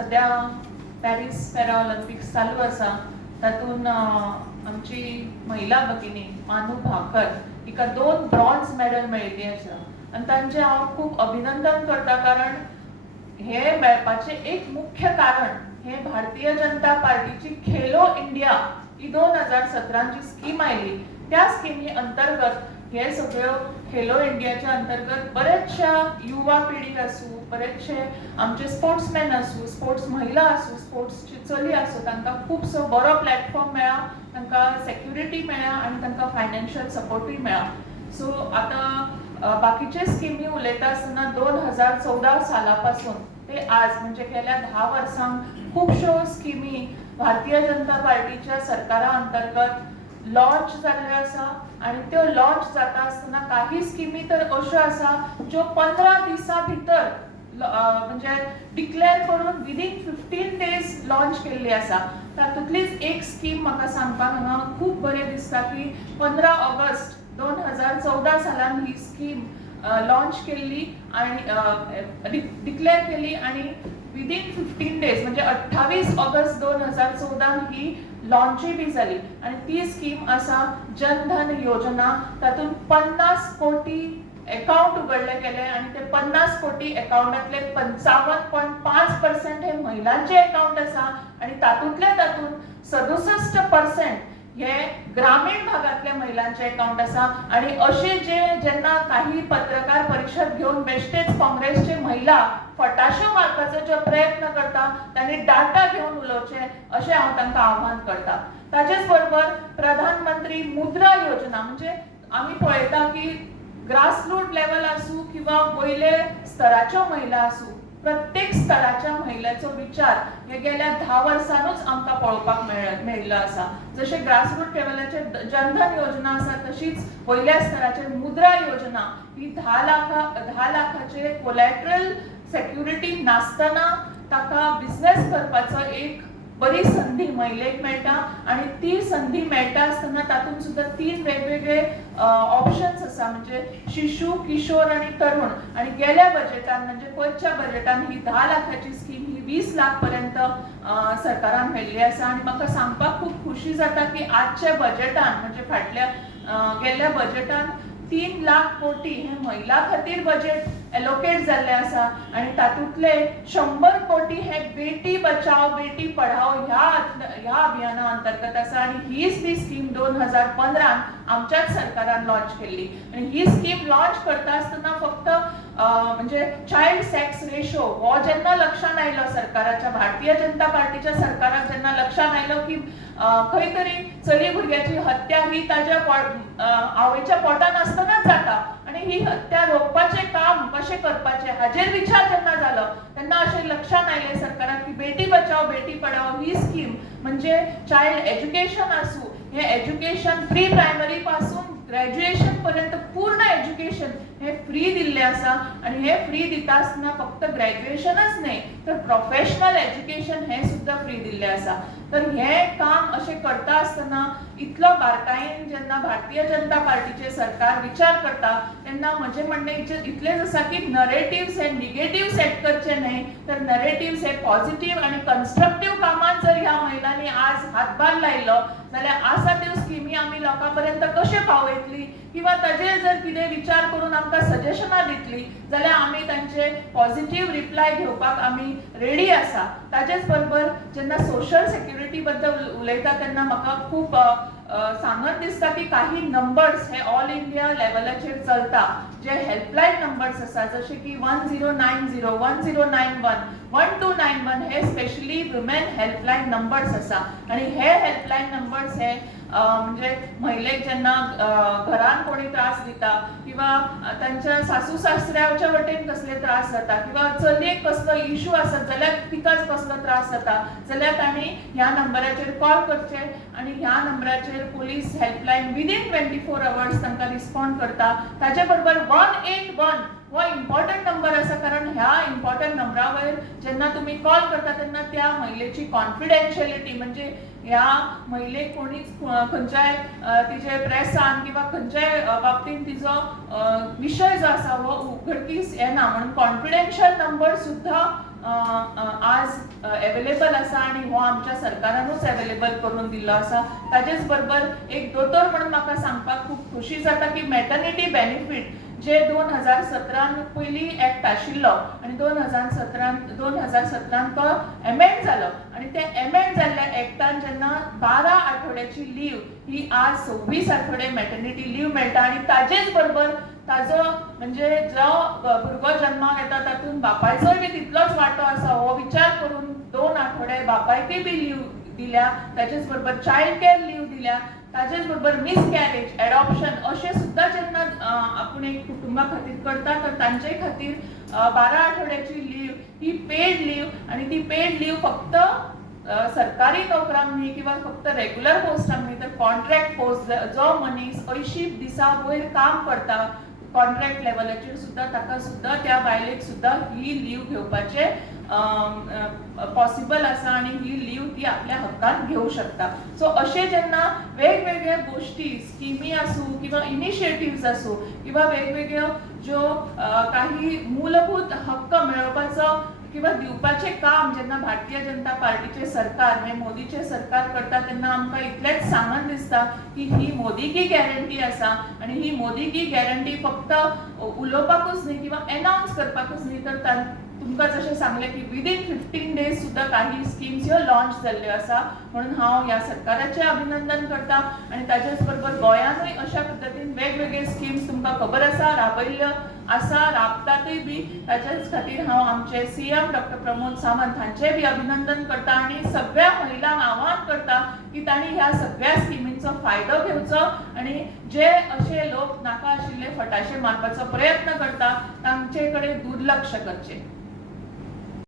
सध्या Paris para Olympics चालू आसा तातूंत आमची महिला भगिनी मानू भाकर हिका दोन ब्रॉन्झ मेडल मेळिल्ली आसा आनी तांचे हांव खूब अभिनंदन करता कारण हे मेळपाचे एक मुख्य कारण हे भारतीय जनता पार्टीची खेलो इंडिया ही दोन हजार सतराची स्कीम आयली. त्या स्किमी अंतर्गत हे सगळ्यो खेलो इंडियाच्या अंतर्गत बऱ्याचशा युवा पिढी आसूं बरेचशे आमचे स्पोर्ट्समॅन आसूं स्पोर्ट्स महिला आसूं स्पोर्ट्सची चली आसूं तांकां खुबसो बरो प्लॅटफॉर्म मेळ्ळा तांकां सेक्युरिटी मेळ्ळा आनी तांकां फायनान्शियल सपोर्टूय मेळ्ळा सो आतां बाकीचे स्किमी उलयता आसतना दोन हजार चौदा साला पासून ते आज म्हणजे गेल्या धा वर्सांक खुबश्यो स्किमी भारतीय जनता पार्टीच्या सरकारा अंतर्गत लॉन्च जाल्ल्यो आसा आनी त्यो लॉन्च जाता आसतना काही स्किमी तर अश्यो आसा ज्यो पंदरा दिसां भितर म्हणजे डिक्लेअर करून विदीन फिफ्टीन डेज लॉन्च केल्ली आसा तातूंतलीच एक स्कीम म्हाका सांगपाक हांगा खूब बरें दिसता की पंदरा ऑगस्ट दोन हजार चौदा सालान ही स्कीम लॉन्च केल्ली आणि डिक्लेअर केली आणि विदीन फिफ्टीन डेज म्हणजे अठ्ठावीस ऑगस्ट दोन हजार चौदान ही बी जाली आणि ती स्कीम आसा जनधन योजना तातूंत पन्नास कोटी अकाउंट उघडले गेले आणि ते पन्नास कोटी अकाउंटातले पंचावन्न पॉईंट पाच पर्सेंट हे महिलांचे अकाउंट आसा आणि तातूंतले तातूंत सदुसष्ट पर्सेंट हे ग्रामीण भागातल्या महिलांचे अकाउंट आसा आणि असे जे जेन्ना काही पत्रकार परिषद घेऊन बेश्टेच काँग्रेसचे महिला फटाशो मारपाचो जो प्रयत्न करता त्यांनी डाटा घेऊन उलोवचे अशें हांव तांकां आव्हान करता ताचेच बरोबर प्रधानमंत्री मुद्रा योजना म्हणजे आमी पळयता की ग्रासरूट लेवल आसूं किंवा वयले स्तराच्यो महिला आसूं प्रत्येक स्तराच्या महिलेचो विचार हे गेल्या धा वर्सांनूच आमकां पळोवपाक मेळ मेळिल्लो आसा जशें ग्रासरूट लेवलाचेर जनधन योजना आसा तशीच वयल्या स्तराचेर मुद्रा योजना ही धा लाखा धा लाखाचे कोलॅट्रल सेक्युरिटी नासतना ताका बिझनेस करपाचो एक बरी संधी महिलेक मेळटा आणि ती संधी मेळटा आसतना तातूंत सुद्दां तीन वेगवेगळे ऑप्शन्स आसा म्हणजे शिशू किशोर आणि तरुण. आणि गेल्या बजेटान म्हणजे पयच्या बजेटान ही धा लाखाची स्कीम ही वीस लाख पर्यंत सरकारान मेळिल्ली आसा आणि म्हाका सांगपाक खूब खुशी जाता की आजच्या बजेटान म्हणजे फाटल्या गेल्ल्या बजेटान तीन लाख कोटी हे महिला खातीर बजेट एलोकेट जाल्ले आसा आणि तातूंतले शंबर कोटी हे बेटी बचाव बेटी पढाव ह्या ह्या अभियाना अंतर्गत आसा आणि हीच ती स्कीम दोन हजार पंधरान आमच्याच सरकारान लॉन्च केल्ली आणि ही स्कीम लॉन्च करता आसतना फक्त म्हणजे चायल्ड सेक्स रेशो हो जेन्ना लक्षात आयलो सरकाराच्या भारतीय जनता पार्टीच्या सरकाराक जेन्ना लक्षात आयलो की खंय तरी चली भुरग्याची हत्या ही ताज्या आवयच्या पोटान आसतनाच जाता. आणि ही हत्या रोखपाचे काम कशें करपाचे हाजेर विचार जेन्ना जालो तेन्ना अशें लक्षात आयलें सरकाराक की बेटी बचाव बेटी पढाव ही स्कीम म्हणजे चायल्ड एज्युकेशन आसूं हे एज्युकेशन प्री प्रायमरी पासून ग्रॅज्युएशन पर्यंत पूर्ण एज्युकेशन हे फ्री दिल्ले आसा आणि हे फ्री दिता आसतना फक्त ग्रॅज्युएशनच न्ही तर प्रोफेशनल एज्युकेशन हे सुद्धा फ्री दिल्ले आसा तर हे काम अशें करता आसतना इतलो बारकायेन जेन्ना भारतीय जनता पार्टीचे सरकार विचार करता तेन्ना म्हजें म्हणणें इतलेंच आसा की नरेटिव्स हे निगेटिव्ह तर नरेटिव्ह हे पॉझिटिव्ह आणि कन्स्ट्रक्टिव्ह कामात जर ह्या महिलांनी आज हातभार लायलो जाल्यार आसा त्यो स्किमी आमी लोकां पर्यंत कशे पावयतली किंवा ताजेर जर कितें विचार करून आमकां सजेशनां दितली जाल्यार आमी तांचे पॉझिटिव्ह रिप्लाय घेवपाक आमी रेडी आसा. ताचेच बरोबर जेन्ना सोशल सेक्युरिटी बद्दल उलयता तेन्ना म्हाका खूब सांगत दिसता की काही नंबर्स हे ऑल इंडिया लेवलाचेर चलता. जे हेल्पलायन नंबर्स आसा जशे की one zero nine zero one zero nine one one two nine one हे स्पेशली वुमेन हेल्पलायन नंबर्स आसा आणि हे हेल्पलायन नंबर्स हे म्हणजे महिलेक जेन्ना घरान कोणी त्रास दिता किंवा तांच्या सासू सासऱ्याच्या वटेन कसले त्रास जाता किंवा चलयेक कसलो इश्यू आसत जाल्यार तिकाच कसलो त्रास जाता जाल्यार तांणी ह्या नंबराचेर कॉल करचे आणि ह्या नंबराचेर police helpline within twenty four hours तांकां रिस्पॉन्ड करता ताचे बरोबर वन एट वन हो इम्पॉर्टंट नंबर आसा कारण ह्या इम्पॉर्टंट नंबरा वयर जेन्ना तुमी कॉल करता तेन्ना त्या महिलेची कॉन्फिडेन्शियलिटी म्हणजे ह्या महिलेक कोणीच खंयच्याय तिचे प्रेसान किंवा खंयच्याय अ, बाबतींत तिचो विशय जो आसा हो उघडकीस येना म्हणून कॉन्फिडेन्शियल नंबर सुद्धा आज अवेलेबल आसा आनी हो आमच्या सरकारानूच अवेलेबल करून दिल्लो आसा ताजेच बरोबर एक दोतोर म्हणून म्हाका सांगपाक खूब खोशी जाता की मॅटर्निटी बेनिफीट जे दोन हजार सतरान पयली एक्ट आशिल्लो आनी दोन हजार सतरान दोन हजार सतरान तो एमेंड जालो आनी ते एमेंड जाल्ल्या एक्टान जेन्ना बारा आठवड्याची लीव ही आज सव्वीस आठवडे मॅटर्निटी लीव मेळटा आनी ताजेच बरोबर ताजो म्हणजे जो भुरगो जल्माक येता तातूंत बापायचोय बी तितलोच वांटो आसा हो विचार करून दोन आठवडे बापायकय बी लीव दिल्या ताजेच बरोबर चायल्ड केअर लीव दिल्या. ताजेच बरोबर मिसकॅरेज एडॉप्शन अशें सुद्दां जेन्ना आपूण एक कुटुंबा खातीर करता तर तांचे खातीर बारा आठवड्याची लीव ही पेड लीव आनी ती पेड लीव फक्त सरकारी नोकरांक न्ही किंवा फक्त रेग्युलर पोस्टांक न्ही तर कॉन्ट्रॅक्ट पोस्ट जो मनीस अंयशीं दिसा वयर काम करता कॉन्ट्रॅक्ट लेवलाचेर सुद्दां ताका सुद्दां त्या बायलेक सुद्दां ही लीव घेवपाचे पॉसिबल आसा आनी ही लीव ती आपल्या हक्कान घेऊ शकता सो अशें जेन्ना वेगवेगळ्या गोष्टी स्किमी आसूं किंवा इनिशिएटिव्स आसूं किंवा वेगवेगळ्यो ज्यो काही मूलभूत हक्क मेळोवपाचो किंवा दिवपाचें काम जेन्ना भारतीय जनता पार्टीचे सरकार म्हणजे मोदीचे सरकार करता तेन्ना आमकां इतलेंच सांगन दिसता की ही मोदी की गॅरंटी आसा आनी ही मोदी की गॅरंटी फक्त उलोवपाकूच न्ही किंवा एनावन्स करपाकूच न्ही. तर तां- तुमकां जशें सांगलें की विदीन फिफ्टीन डेज सुद्दां काही स्किम्स ह्यो लॉन्च जाल्ल्यो आसा म्हणून हांव ह्या सरकाराचें अभिनंदन करता आनी ताच्याच बरोबर गोंयानूय अशा पद्दतीन वेगवेगळे स्किम्स तुमकां खबर आसा. राबयल्ल्यो आसा राबतातय बी. ताच्याच खातीर हांव आमचे सीएम डॉक्टर प्रमोद सावंत हांचे बी अभिनंदन करता आनी सगळ्या महिलांक आवाहन करता की तांणी ह्या सगळ्या स्किमींचो फायदो घेवचो आनी जे अशे लोक नाका आशिल्ले फटाशे मारपाचो प्रयत्न करता तांचे कडेन दुर्लक्ष करचें.